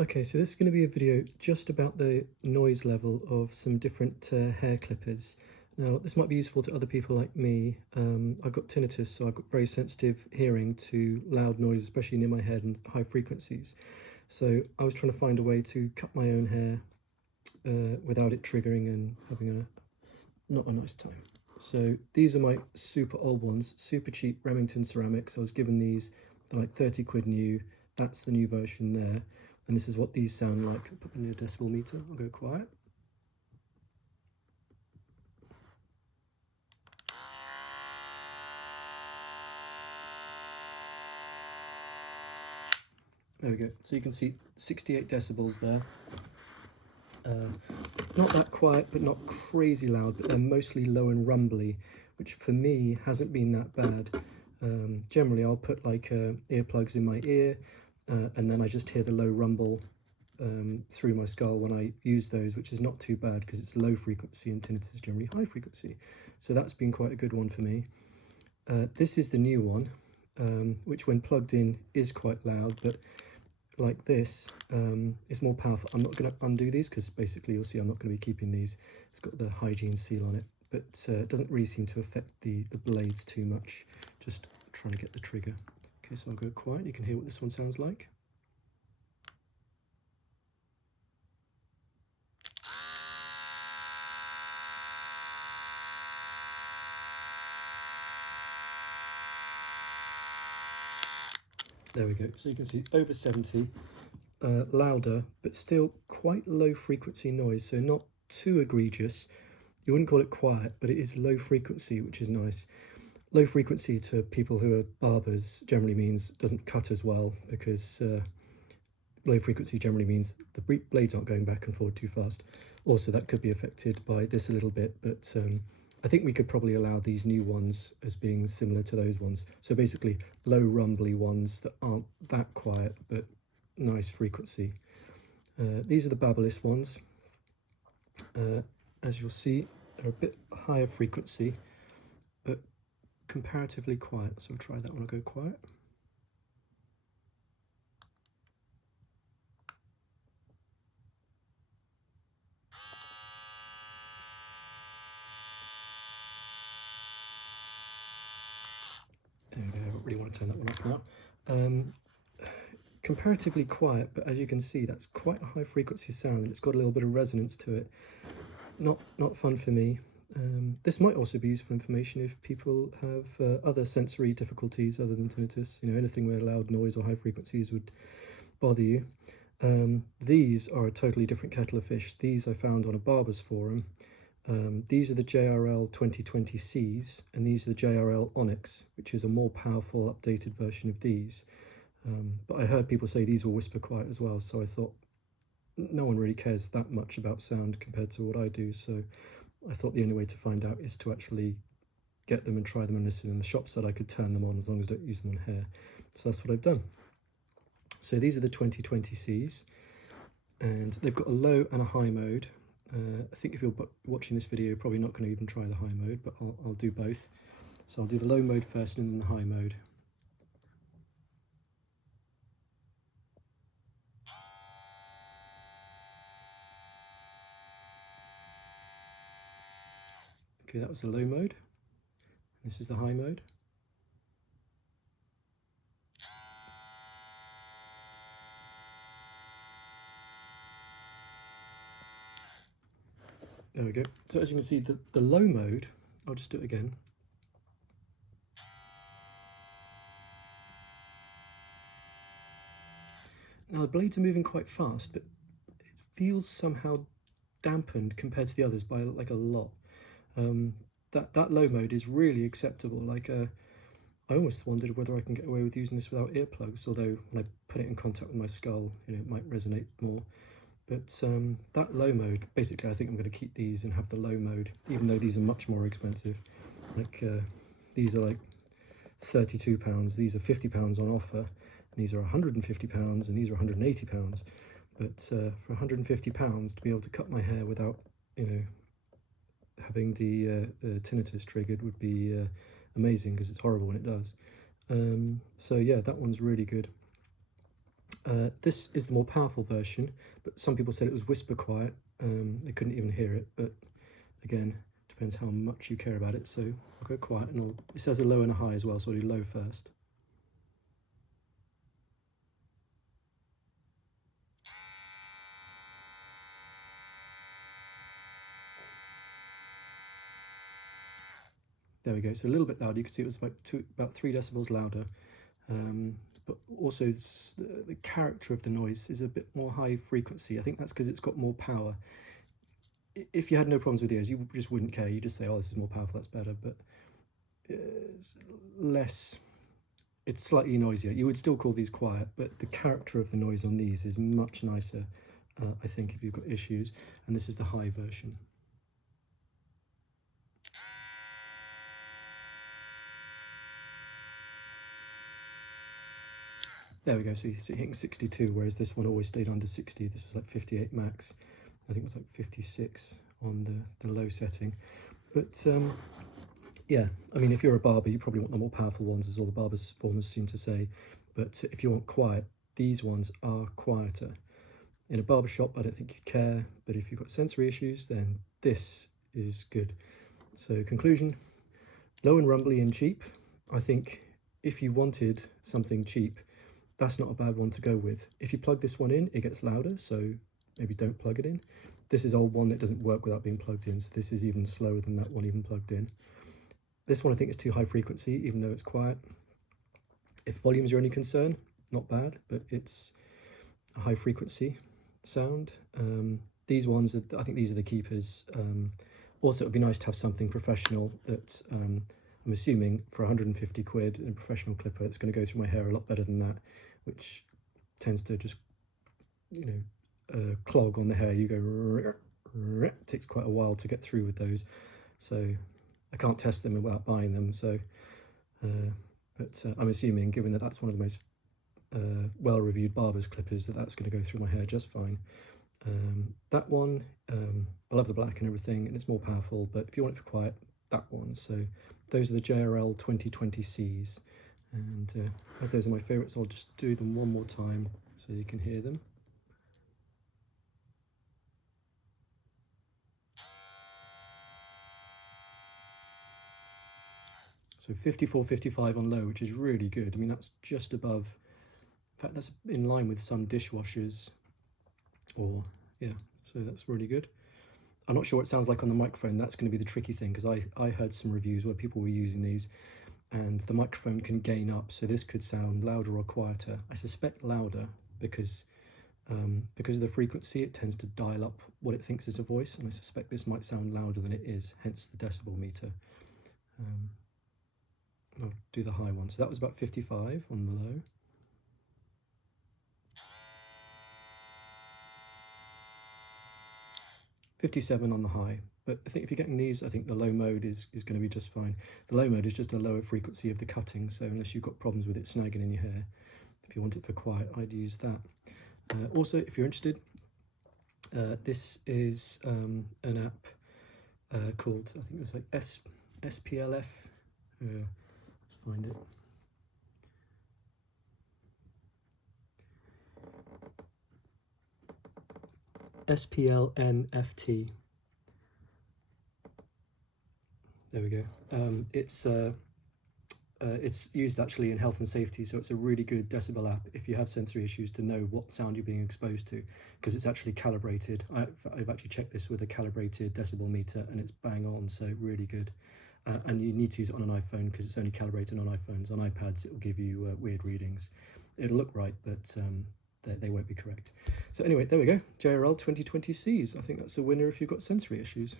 Okay, so this is going to be a video just about the noise level of some different hair clippers. Now, this might be useful to other people like me. I've got tinnitus, so I've got very sensitive hearing to loud noise, especially near my head and high frequencies. So I was trying to find a way to cut my own hair without it triggering and having not a nice time. So these are my super old ones, super cheap Remington ceramics. I was given these, they're like 30 quid new. That's the new version there. And this is what these sound like. I'll put in a decibel meter, I'll go quiet. There we go. So you can see 68 decibels there. Not that quiet, but not crazy loud, but they're mostly low and rumbly, which for me hasn't been that bad. Generally, I'll put like earplugs in my ear, and then I just hear the low rumble through my skull when I use those, which is not too bad because it's low frequency and tinnitus is generally high frequency. So that's been quite a good one for me. This is the new one, which when plugged in is quite loud, but like this is more powerful. I'm not going to undo these because basically you'll see I'm not going to be keeping these. It's got the hygiene seal on it, but it doesn't really seem to affect the blades too much. Just trying to get the trigger. Okay, so I'll go quiet. You can hear what this one sounds like. There we go. So you can see over 70, louder, but still quite low frequency noise. So not too egregious. You wouldn't call it quiet, but it is low frequency, which is nice. Low frequency to people who are barbers generally means doesn't cut as well, because low frequency generally means the blades aren't going back and forth too fast. Also, that could be affected by this a little bit, but I think we could probably allow these new ones as being similar to those ones. So basically low rumbly ones that aren't that quiet, but nice frequency. These are the Babyliss ones. As you'll see, they're a bit higher frequency, but comparatively quiet. So I'll try that one, I'll go quiet. There we go, I don't really want to turn that one off now. Comparatively quiet, but as you can see, that's quite a high frequency sound, and it's got a little bit of resonance to it. Not fun for me. This might also be useful information if people have other sensory difficulties other than tinnitus, you know, anything where loud noise or high frequencies would bother you. These are a totally different kettle of fish. These I found on a barber's forum. These are the JRL 2020Cs, and these are the JRL Onyx, which is a more powerful, updated version of these. But I heard people say these were whisper quiet as well, so I thought no one really cares that much about sound compared to what I do, so I thought the only way to find out is to actually get them and try them and listen. And the shop said I could turn them on as long as I don't use them on hair, so that's what I've done. So these are the 2020Cs, and they've got a low and a high mode. I think if you're watching this video, you're probably not going to even try the high mode, but I'll do both. So I'll do the low mode first and then the high mode. Okay, that was the low mode. This is the high mode. There we go. So as you can see, the low mode, I'll just do it again. Now the blades are moving quite fast, but it feels somehow dampened compared to the others by like a lot. That low mode is really acceptable. Like I almost wondered whether I can get away with using this without earplugs, although when I put it in contact with my skull, you know, it might resonate more. But that low mode, basically I think I'm going to keep these and have the low mode, even though these are much more expensive. Like these are like £32, these are £50 on offer, and these are £150, and these are £180. But for £150 to be able to cut my hair without, you know, having the tinnitus triggered would be amazing, because it's horrible when it does. So yeah, that one's really good. This is the more powerful version, but some people said it was whisper quiet. They couldn't even hear it, but again, depends how much you care about it. So I'll go quiet, and it says a low and a high as well, so I'll do low first. There we go, so a little bit louder. You can see it was about 3 decibels louder. But also the character of the noise is a bit more high frequency. I think that's because it's got more power. If you had no problems with ears, you just wouldn't care. You just say, oh, this is more powerful, that's better. But it's less, it's slightly noisier. You would still call these quiet, but the character of the noise on these is much nicer, I think, if you've got issues. And this is the high version. There we go, so you're hitting 62, whereas this one always stayed under 60. This was like 58 max. I think it was like 56 on the low setting. But yeah, I mean, if you're a barber, you probably want the more powerful ones, as all the barbers formers seem to say. But if you want quiet, these ones are quieter. In a barber shop, I don't think you'd care, but if you've got sensory issues, then this is good. So conclusion, low and rumbly and cheap. I think if you wanted something cheap, that's not a bad one to go with. If you plug this one in, it gets louder, so maybe don't plug it in. This is old one that doesn't work without being plugged in, so this is even slower than that one even plugged in. This one I think is too high frequency, even though it's quiet. If volume is your only concern, not bad, but it's a high frequency sound. These ones, I think these are the keepers. Also, it would be nice to have something professional that I'm assuming for 150 quid in a professional clipper, it's going to go through my hair a lot better than that, which tends to just, you know, clog on the hair. You go, it takes quite a while to get through with those. So I can't test them without buying them. So, but I'm assuming, given that that's one of the most well-reviewed barbers clippers, that's going to go through my hair just fine. That one, I love the black and everything, and it's more powerful, but if you want it for quiet, that one. So those are the JRL 2020Cs, and as those are my favorites, I'll just do them one more time so you can hear them. So 54, 55 on low, which is really good. I mean, that's just above, in fact, that's in line with some dishwashers, or yeah, so that's really good. I'm not sure what it sounds like on the microphone. That's going to be the tricky thing, because I heard some reviews where people were using these and the microphone can gain up, so this could sound louder or quieter. I suspect louder because of the frequency, it tends to dial up what it thinks is a voice, and I suspect this might sound louder than it is, hence the decibel meter. I'll do the high one. So that was about 55 on the low. $57 on the high, but I think if you're getting these, I think the low mode is going to be just fine. The low mode is just a lower frequency of the cutting, so unless you've got problems with it snagging in your hair, if you want it for quiet, I'd use that. Also, if you're interested, this is an app called, I think it was like SPLF. Let's find it. SPLNFT. There we go. It's used actually in health and safety, so it's a really good decibel app if you have sensory issues to know what sound you're being exposed to, because it's actually calibrated. I've actually checked this with a calibrated decibel meter, and it's bang on, so really good. And you need to use it on an iPhone because it's only calibrated on iPhones. On iPads, it will give you weird readings. It'll look right, but they won't be correct. So anyway, there we go. JRL 2020Cs. I think that's a winner if you've got sensory issues.